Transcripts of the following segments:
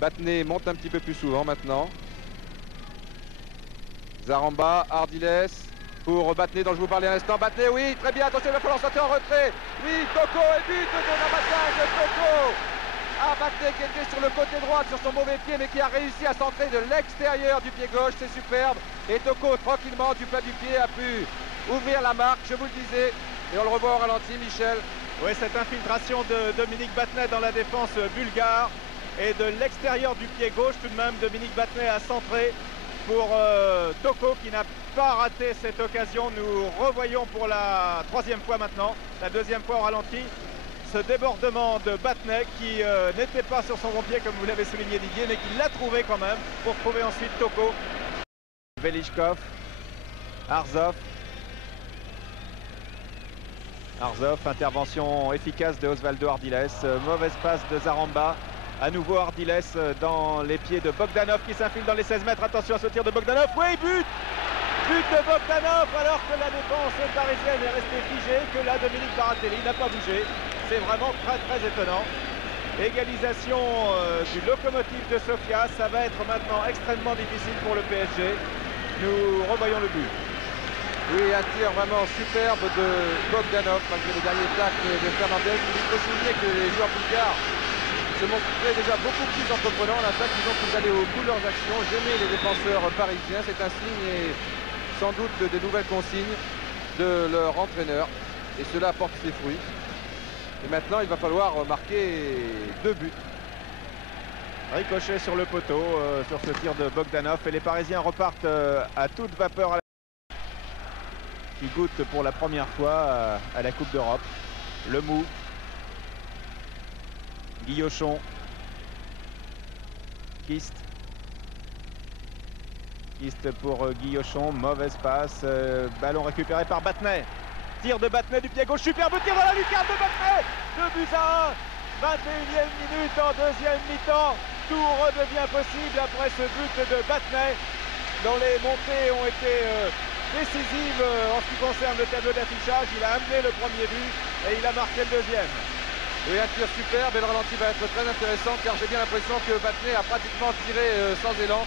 Battenet monte un petit peu plus souvent maintenant. Zaramba, Ardiles pour Battenet dont je vous parlais à l'instant. Battenet, oui, très bien, attention, il va falloir sauter en retrait. Oui, Toko et but de Namassang, Toko. Ah, Battenet qui était sur le côté droit, sur son mauvais pied, mais qui a réussi à centrer de l'extérieur du pied gauche, c'est superbe. Et Toko, tranquillement, du plat du pied, a pu ouvrir la marque, je vous le disais. Et on le revoit au ralenti, Michel. Oui, cette infiltration de Dominique Battenet dans la défense bulgare. Et de l'extérieur du pied gauche, tout de même, Dominique Battenet a centré pour Toko qui n'a pas raté cette occasion. Nous revoyons pour la troisième fois maintenant, la deuxième fois au ralenti, ce débordement de Battenet qui n'était pas sur son bon pied comme vous l'avez souligné Didier, mais qui l'a trouvé quand même pour trouver ensuite Toko. Velichkov, Arzov. Arzov, intervention efficace de Osvaldo Ardiles, mauvaise passe de Zaramba. À nouveau Ardiles dans les pieds de Bogdanov qui s'infile dans les 16 mètres. Attention à ce tir de Bogdanov. Oui, but! But de Bogdanov alors que la défense parisienne est restée figée, que là Dominique Baratelli n'a pas bougé. C'est vraiment très très étonnant. Égalisation du Lokomotiv de Sofia. Ça va être maintenant extrêmement difficile pour le PSG. Nous revoyons le but. Oui, un tir vraiment superbe de Bogdanov malgré le dernier tacle de Fernandez. Il faut souligner que les joueurs bulgares se montraient déjà beaucoup plus entreprenants en attaque. Ils ont pu aller au bout de leurs actions, gêner les défenseurs parisiens. C'est un signe et sans doute des nouvelles consignes de leur entraîneur. Et cela porte ses fruits. Et maintenant, il va falloir marquer 2 buts. Ricochet sur le poteau, sur ce tir de Bogdanov. Et les Parisiens repartent à toute vapeur à la... qui goûte pour la première fois à la Coupe d'Europe. Le Mou. Guillochon. Kist. Kist pour Guillochon. Mauvaise passe. Ballon récupéré par Battenet. Tir de Battenet du pied gauche. Superbe tir dans la lucarne de Battenet. 2 buts à 1. 21e minute en deuxième mi-temps. Tout redevient possible après ce but de Battenet, dont les montées ont été décisives en ce qui concerne le tableau d'affichage. Il a amené le premier but et il a marqué le deuxième. Oui, un tir superbe et le ralenti va être très intéressant car j'ai bien l'impression que Battenet a pratiquement tiré sans élan.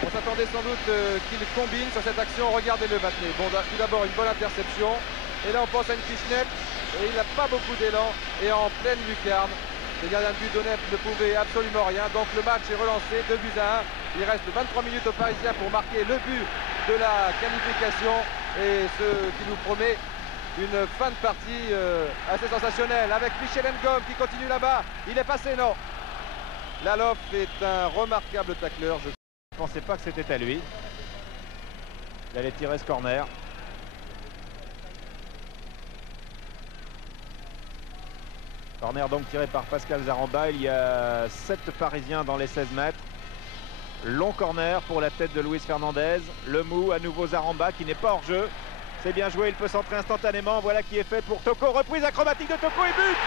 On s'attendait sans doute qu'il combine sur cette action. Regardez-le Battenet. Bon, tout d'abord une bonne interception. Et là on pense à une pichenette et il n'a pas beaucoup d'élan et en pleine lucarne. Les gardiens de but d'Honnête ne pouvaient absolument rien. Donc le match est relancé, 2 buts à 1. Il reste 23 minutes aux Parisiens pour marquer le but de la qualification. Et ce qui nous promet une fin de partie assez sensationnelle avec Michel Ngom qui continue là-bas. Il est passé, non. Lalov est un remarquable tacleur. Je ne pensais pas que c'était à lui. Il allait tirer ce corner. Corner donc tiré par Pascal Zaramba. Il y a 7 Parisiens dans les 16 mètres. Long corner pour la tête de Luis Fernandez. Le Mou, à nouveau Zaramba qui n'est pas hors jeu. C'est bien joué, il peut centrer instantanément. Voilà qui est fait pour Toko. Reprise acrobatique de Toko et but.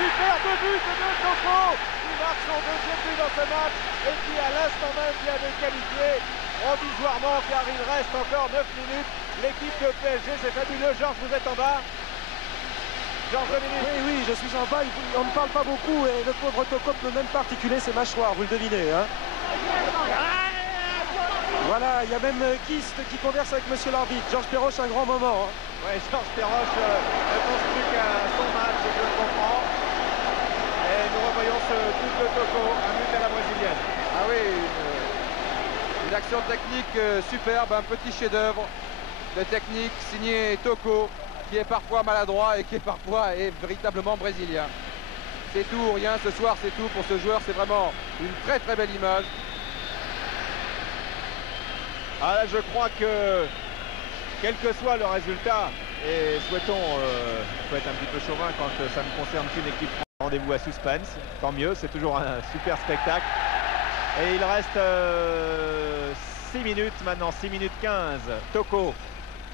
Superbe but de Toko. Il marque son deuxième but dans ce match et qui à l'instant même vient de qualifier provisoirement car il reste encore 9 minutes. L'équipe de PSG, c'est fabuleux. Georges, vous êtes en bas. Oui, je suis en bas, on ne parle pas beaucoup et le pauvre Toko ne peut même pas articuler ses mâchoires, vous le devinez. Hein. Voilà, il y a même Kist qui converse avec monsieur l'arbitre. Georges Perroche, un grand moment. Hein. Oui, Georges Perroche ne pense plus qu'à son match, je le comprends. Et nous revoyons ce but de Toko, un but à la brésilienne. Ah oui, une action technique superbe, un petit chef-d'œuvre de technique signé Toko, qui est parfois maladroit et qui est parfois véritablement brésilien. C'est tout ou rien, ce soir c'est tout pour ce joueur, c'est vraiment une très très belle image. Ah là je crois que quel que soit le résultat, et souhaitons, il faut être un petit peu chauvin quand ça ne concerne qu'une équipe, rendez-vous à suspense, tant mieux, c'est toujours un super spectacle. Et il reste 6 minutes maintenant, 6 minutes 15, Toko.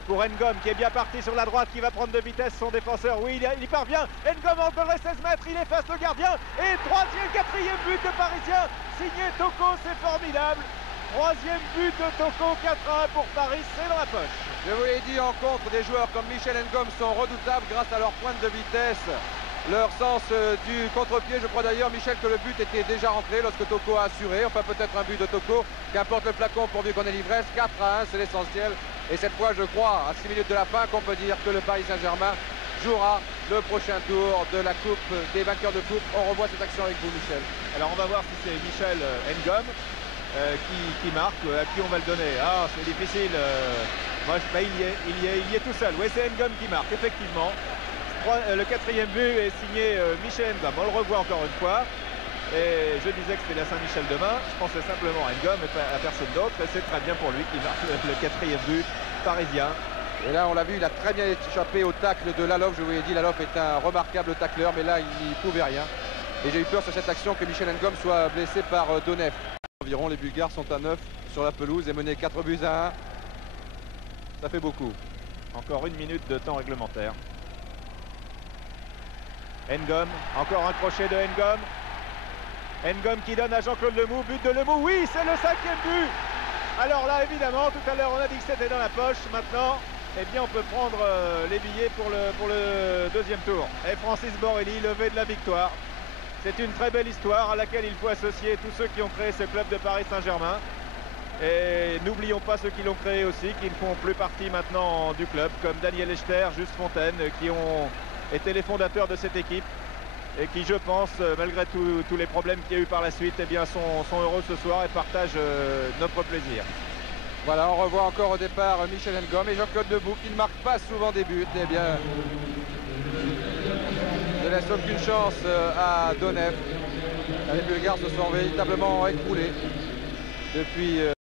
Pour Ngom qui est bien parti sur la droite, qui va prendre de vitesse son défenseur. Oui, il y parvient. Ngom entre les 16 mètres, il efface le gardien. Et 4e but de Parisien, signé Toko, c'est formidable. 3e but de Toko, 4-1 pour Paris, c'est dans la poche. Je vous l'ai dit, en contre, des joueurs comme Michel Ngom sont redoutables grâce à leur pointe de vitesse leur sens du contre-pied. Je crois d'ailleurs, Michel, que le but était déjà rentré lorsque Toko a assuré. Enfin, peut-être un but de Toko, qu'importe le flacon pourvu qu'on ait l'ivresse. 4-1, c'est l'essentiel. Et cette fois, je crois, à 6 minutes de la fin, qu'on peut dire que le Paris Saint-Germain jouera le prochain tour de la Coupe des vainqueurs de coupe. On revoit cette action avec vous, Michel. Alors, on va voir si c'est Michel Ngom qui marque, à qui on va le donner. Ah, c'est difficile. Moi, il y est tout seul. Oui, c'est Ngom qui marque, effectivement. Le 4e but est signé Michel Ngom. On le revoit encore une fois. Et je disais que c'était la Saint-Michel demain. Je pensais simplement à Ngom et à personne d'autre. Et c'est très bien pour lui qui marque le 4e but parisien. Et là, on l'a vu, il a très bien échappé au tacle de Lalov. Je vous l'ai dit, Lalov est un remarquable tacleur, mais là, il n'y pouvait rien. Et j'ai eu peur sur cette action que Michel Ngom soit blessé par Donev. Environ, les Bulgares sont à 9 sur la pelouse et menés 4 buts à 1. Ça fait beaucoup. Encore 1 minute de temps réglementaire. Ngom, encore un crochet de Ngom. Ngom qui donne à Jean-Claude Lemoux, but de Lemoux, oui, c'est le 5e but. Alors là, évidemment, tout à l'heure, on a dit que c'était dans la poche. Maintenant, eh bien, on peut prendre les billets pour le 2e tour. Et Francis Borrelli, levé de la victoire. C'est une très belle histoire à laquelle il faut associer tous ceux qui ont créé ce club de Paris Saint-Germain. Et n'oublions pas ceux qui l'ont créé aussi, qui ne font plus partie maintenant du club, comme Daniel Echter, Juste Fontaine, qui ont été les fondateurs de cette équipe et qui, je pense, malgré tous les problèmes qu'il y a eu par la suite, eh bien, sont heureux ce soir et partagent notre plaisir. Voilà, on revoit encore au départ Michel Ngom et Jean-Claude Lemoux qui ne marque pas souvent des buts. Eh bien, ne laisse aucune chance à Donev. Les Bulgares se sont véritablement écroulés depuis...